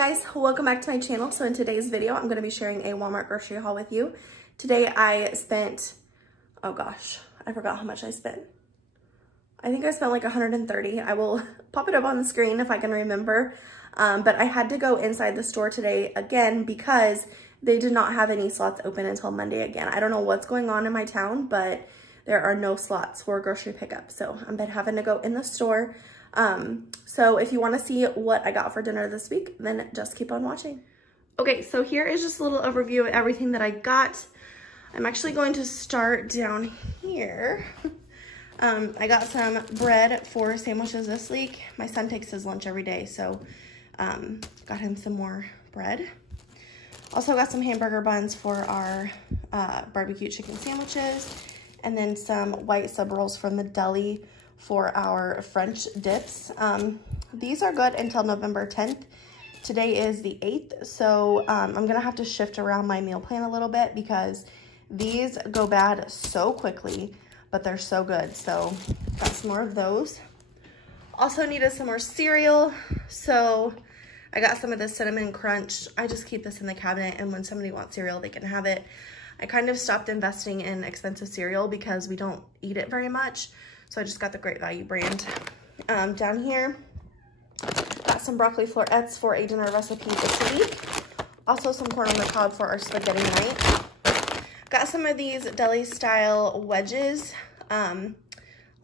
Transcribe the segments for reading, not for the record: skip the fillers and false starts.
guys, welcome back to my channel. So in today's video, I'm going to be sharing a Walmart grocery haul with you. Today I spent, oh gosh, I forgot how much I spent. I think I spent like 130. I will pop it up on the screen if I can remember. But I had to go inside the store today again because they did not have any slots open until Monday again. I don't know what's going on in my town, but there are no slots for grocery pickup. So I've been having to go in the store. So if you want to see what I got for dinner this week, then just keep on watching. Okay, so here is just a little overview of everything that I got. I'm actually going to start down here. I got some bread for sandwiches this week. My son takes his lunch every day, so got him some more bread. Also got some hamburger buns for our barbecue chicken sandwiches, and then some white sub rolls from the deli for our French dips. These are good until November 10th. Today is the 8th, so I'm gonna have to shift around my meal plan a little bit because these go bad so quickly, but they're so good. So got some more of those. Also needed some more cereal, so I got some of this Cinnamon Crunch. I just keep this in the cabinet, and when somebody wants cereal, they can have it. I kind of stopped investing in expensive cereal because we don't eat it very much. So I just got the Great Value brand. Down here, got some broccoli florets for a dinner recipe this week. Also some corn on the cob for our spaghetti night. Got some of these deli style wedges.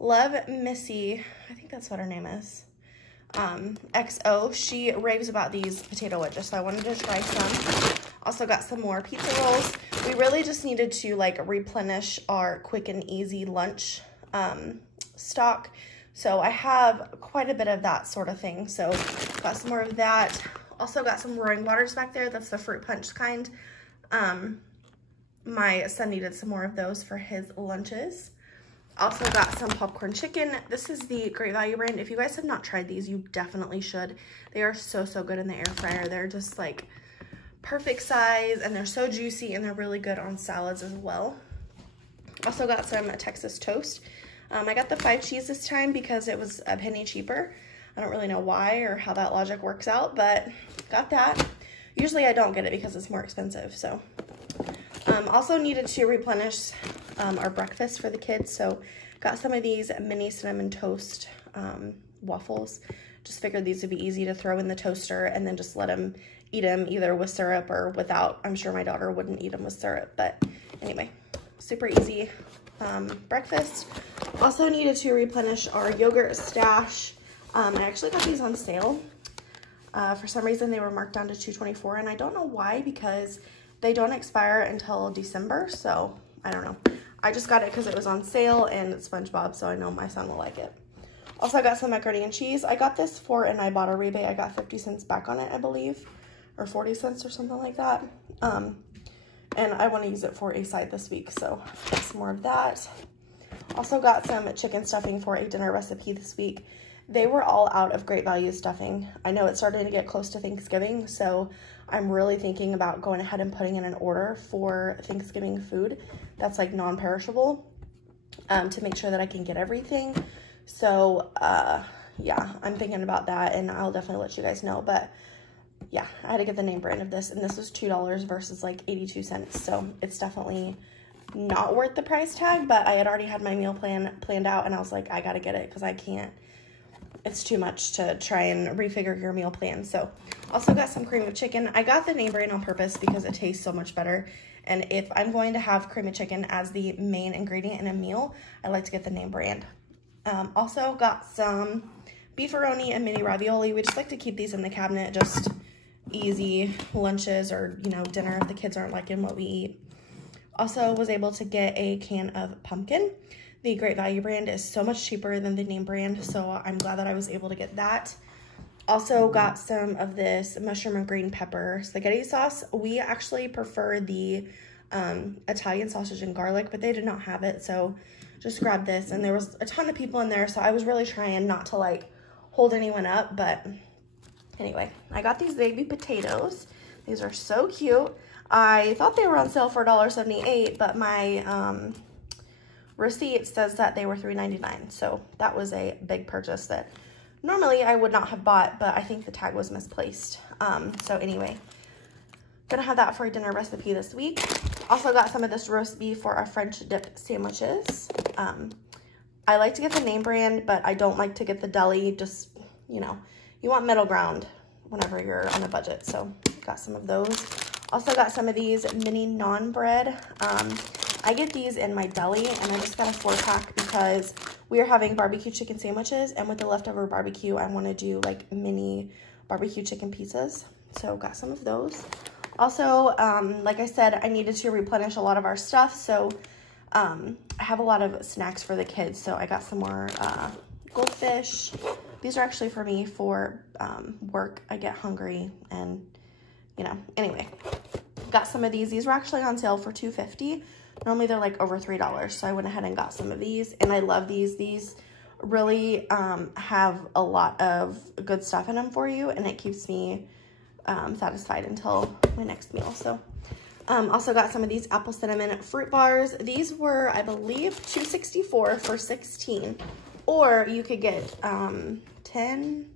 Love Missy, I think that's what her name is. XO, she raves about these potato wedges, so I wanted to try some. Also got some more pizza rolls. We really just needed to like replenish our quick and easy lunch stock, so I have quite a bit of that sort of thing. So got some more of that. Also got some roaring waters back there. That's the fruit punch kind. My son needed some more of those for his lunches. Also got some popcorn chicken. This is the Great Value brand. If you guys have not tried these, you definitely should. They are so good in the air fryer. They're just like perfect size, and they're so juicy, and they're really good on salads as well. Also got some Texas toast. I got the 5 cheese this time because it was a penny cheaper. I don't really know why or how that logic works out, but got that. Usually I don't get it because it's more expensive. So also needed to replenish our breakfast for the kids. So got some of these mini cinnamon toast waffles. Just figured these would be easy to throw in the toaster and then just let them eat them either with syrup or without. I'm sure my daughter wouldn't eat them with syrup, but anyway, super easy breakfast. Also needed to replenish our yogurt stash. I actually got these on sale. For some reason they were marked down to $2.24, and I don't know why, because they don't expire until December, so I don't know. I just got it because it was on sale and it's SpongeBob, so I know my son will like it. Also I got some macaroni and cheese. I got this for an Ibotta rebate. I got 50 cents back on it, I believe, or 40 cents or something like that. And I want to use it for a side this week, so got some more of that. Also got some chicken stuffing for a dinner recipe this week. They were all out of Great Value stuffing. I know it's starting to get close to Thanksgiving, so I'm really thinking about going ahead and putting in an order for Thanksgiving food that's like non-perishable, to make sure that I can get everything. So yeah, I'm thinking about that, and I'll definitely let you guys know. But yeah, I had to get the name brand of this, and this was $2 versus like 82 cents. So it's definitely not worth the price tag, but I had already had my meal plan planned out, and I was like, I gotta get it because I can't, it's too much to try and refigure your meal plan. So also got some cream of chicken. I got the name brand on purpose because it tastes so much better. And if I'm going to have cream of chicken as the main ingredient in a meal, I like to get the name brand. Also got some beefaroni and mini ravioli. We just like to keep these in the cabinet, just easy lunches or, you know, dinner if the kids aren't liking what we eat. Also was able to get a can of pumpkin. The Great Value brand is so much cheaper than the name brand, so I'm glad that I was able to get that. Also got some of this mushroom and green pepper spaghetti sauce. We actually prefer the Italian sausage and garlic, but they did not have it, so just grabbed this. And there was a ton of people in there, so I was really trying not to like hold anyone up, but anyway, I got these baby potatoes. These are so cute. I thought they were on sale for $1.78, but my receipt says that they were $3.99, so that was a big purchase that normally I would not have bought, but I think the tag was misplaced. So anyway, gonna have that for a dinner recipe this week. Also got some of this roast beef for our French dip sandwiches. I like to get the name brand, but I don't like to get the deli. Just, you know, you want middle ground whenever you're on a budget. So got some of those. Also got some of these mini naan bread. I get these in my deli, and I just got a 4-pack because we are having barbecue chicken sandwiches, and with the leftover barbecue, I want to do like mini barbecue chicken pizzas. So got some of those. Also, like I said, I needed to replenish a lot of our stuff, so I have a lot of snacks for the kids. So I got some more goldfish. These are actually for me for work. I get hungry, and you know, anyway, got some of these. These were actually on sale for $2.50. Normally they're like over $3, so I went ahead and got some of these, and I love these. These really have a lot of good stuff in them for you, and it keeps me satisfied until my next meal. So also got some of these apple cinnamon fruit bars. These were, I believe, $2.64 for 16, or you could get 10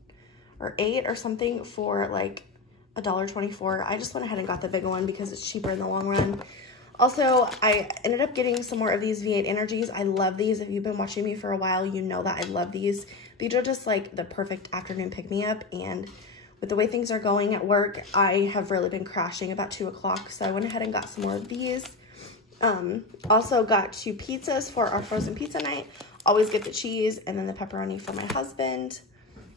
or 8 or something for like $1.24. I just went ahead and got the bigger one because it's cheaper in the long run. Also, I ended up getting some more of these V8 Energies. I love these. If you've been watching me for a while, you know that I love these. These are just like the perfect afternoon pick-me-up, and with the way things are going at work, I have really been crashing about 2 o'clock, so I went ahead and got some more of these. Also got 2 pizzas for our frozen pizza night. Always get the cheese and then the pepperoni for my husband.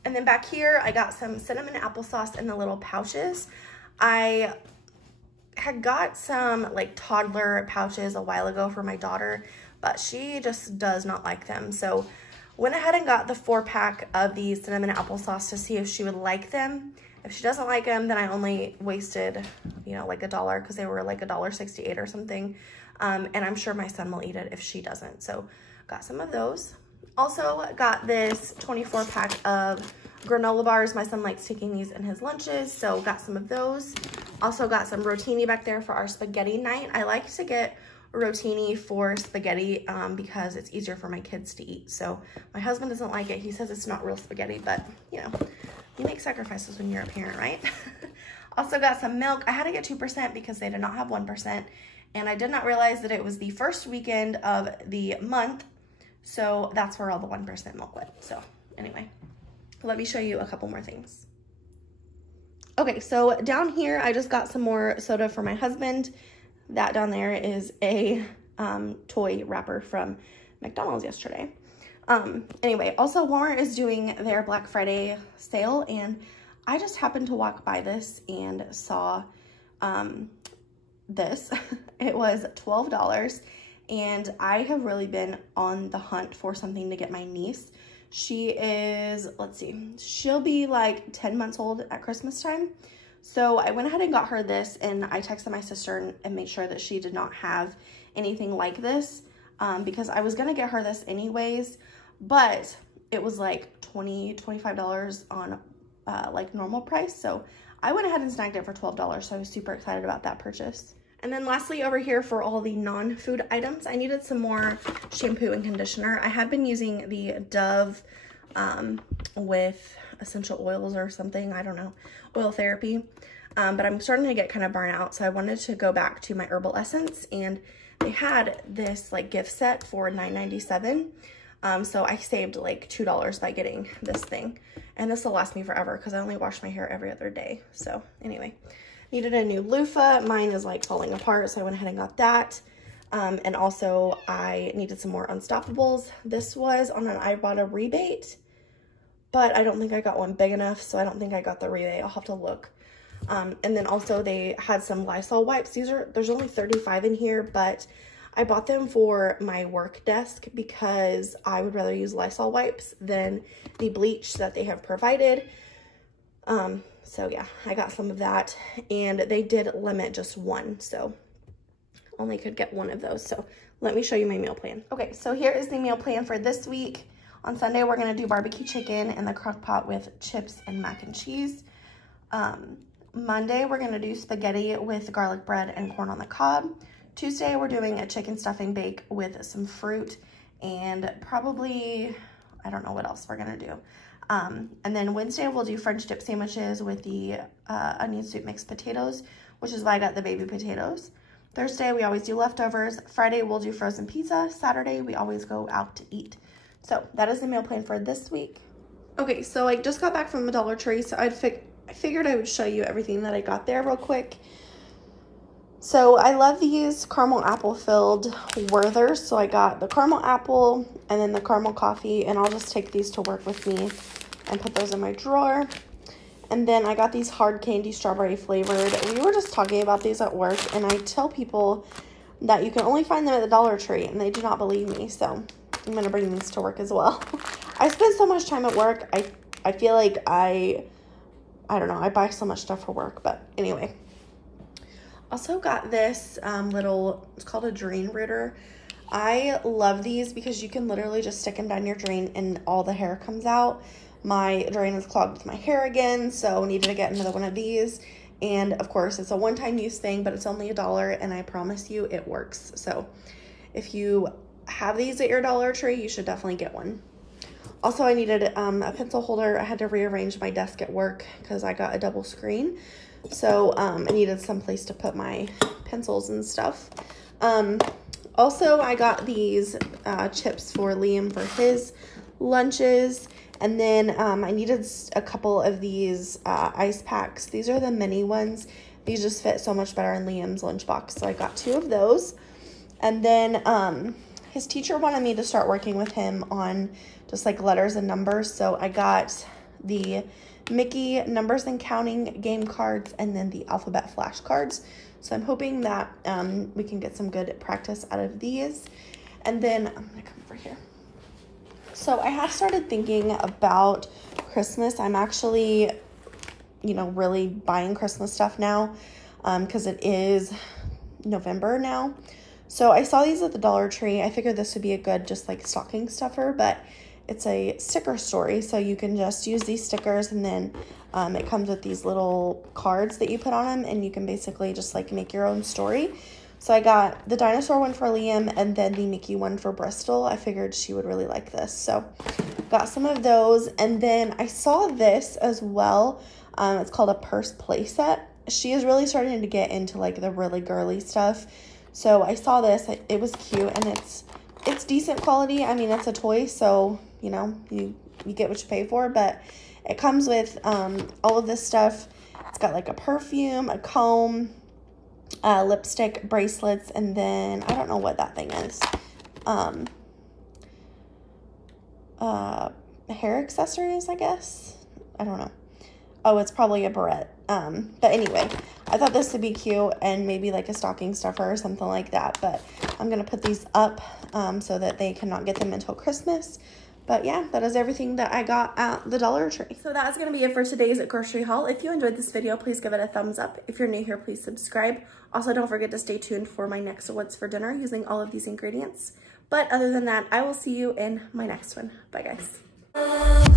And then back here, I got some cinnamon applesauce in the little pouches. I had got some like toddler pouches a while ago for my daughter, but she just does not like them. So went ahead and got the 4-pack of the cinnamon applesauce to see if she would like them. If she doesn't like them, then I only wasted, you know, like $1 because they were like $1.68 or something. And I'm sure my son will eat it if she doesn't. So got some of those. Also got this 24-pack of granola bars. My son likes taking these in his lunches, so got some of those. Also got some rotini back there for our spaghetti night. I like to get rotini for spaghetti because it's easier for my kids to eat. So my husband doesn't like it. He says it's not real spaghetti, but you know, you make sacrifices when you're a parent, right? Also got some milk. I had to get 2% because they did not have 1%. And I did not realize that it was the first weekend of the month. So that's where all the 1% milk went. So anyway, let me show you a couple more things. Okay, so down here, I just got some more soda for my husband. That down there is a toy wrapper from McDonald's yesterday. Anyway, also Walmart is doing their Black Friday sale, and I just happened to walk by this and saw this. It was $12, and I have really been on the hunt for something to get my niece. She is, let's see, she'll be like 10 months old at Christmas time. So I went ahead and got her this, and I texted my sister and made sure that she did not have anything like this because I was going to get her this anyways, but it was like $20, $25 on like normal price. So I went ahead and snagged it for $12. So I was super excited about that purchase. And then lastly, over here for all the non-food items, I needed some more shampoo and conditioner. I had been using the Dove with essential oils or something, I don't know, oil therapy. But I'm starting to get kind of burnt out, so I wanted to go back to my Herbal Essence, and they had this like gift set for $9.97. So I saved like $2 by getting this thing, and this will last me forever because I only wash my hair every other day. So anyway, needed a new loofah. Mine is like falling apart, so I went ahead and got that. And also I needed some more Unstoppables. This was on an Ibotta rebate, but I don't think I got one big enough, so I don't think I got the rebate. I'll have to look. And then also they had some Lysol wipes. There's only 35 in here, but I bought them for my work desk because I would rather use Lysol wipes than the bleach that they have provided. So yeah, I got some of that, and they did limit just one, so only could get one of those. So let me show you my meal plan. Okay, so here is the meal plan for this week. On Sunday, we're gonna do barbecue chicken in the crock pot with chips and mac and cheese. Monday, we're gonna do spaghetti with garlic bread and corn on the cob. Tuesday, we're doing a chicken stuffing bake with some fruit and probably, I don't know what else we're gonna do. And then Wednesday we'll do French dip sandwiches with the onion soup mixed potatoes, which is why I got the baby potatoes. Thursday we always do leftovers. Friday we'll do frozen pizza. Saturday we always go out to eat. So that is the meal plan for this week. Okay, so I just got back from the Dollar Tree, so I figured I would show you everything that I got there real quick. So I love these caramel apple filled Werthers. So I got the caramel apple and then the caramel coffee, and I'll just take these to work with me and put those in my drawer. And then I got these hard candy strawberry flavored. We were just talking about these at work, and I tell people that you can only find them at the Dollar Tree, and they do not believe me. So I'm going to bring these to work as well. I spend so much time at work. I feel like I don't know, I buy so much stuff for work, but anyway. Also got this little, it's called a drain rooter. I love these because you can literally just stick them down your drain and all the hair comes out. My drain is clogged with my hair again, so needed to get another one of these. And of course, it's a one-time use thing, but it's only $1, and I promise you it works. So if you have these at your Dollar Tree, you should definitely get one. Also, I needed a pencil holder. I had to rearrange my desk at work because I got a double screen. So I needed some place to put my pencils and stuff. Also, I got these chips for Liam for his lunches. And then I needed a couple of these ice packs. These are the mini ones. These just fit so much better in Liam's lunchbox. So I got 2 of those. And then his teacher wanted me to start working with him on just like letters and numbers. So I got the Mickey numbers and counting game cards and then the alphabet flashcards. So I'm hoping that we can get some good practice out of these. And then I'm gonna come over here. So I have started thinking about Christmas. I'm actually, you know, really buying Christmas stuff now because it is November now. So I saw these at the Dollar Tree. I figured this would be a good just like stocking stuffer, but it's a sticker story. So you can just use these stickers, and then it comes with these little cards that you put on them, and you can basically just like make your own story. So I got the dinosaur one for Liam and then the Mickey one for Brystal. I figured she would really like this. So got some of those. And then I saw this as well. It's called a purse play set. She is really starting to get into like the really girly stuff. So I saw this. It was cute, and it's decent quality. I mean, it's a toy, so you know, you get what you pay for, but it comes with all of this stuff. It's got like a perfume, a comb, lipstick, bracelets, and then I don't know what that thing is. Hair accessories, I guess. I don't know. Oh, it's probably a barrette. But anyway, I thought this would be cute and maybe like a stocking stuffer or something like that. But I'm going to put these up so that they cannot get them until Christmas. But yeah, that is everything that I got at the Dollar Tree. So that is going to be it for today's grocery haul. If you enjoyed this video, please give it a thumbs up. If you're new here, please subscribe. Also, don't forget to stay tuned for my next what's for dinner using all of these ingredients. But other than that, I will see you in my next one. Bye, guys.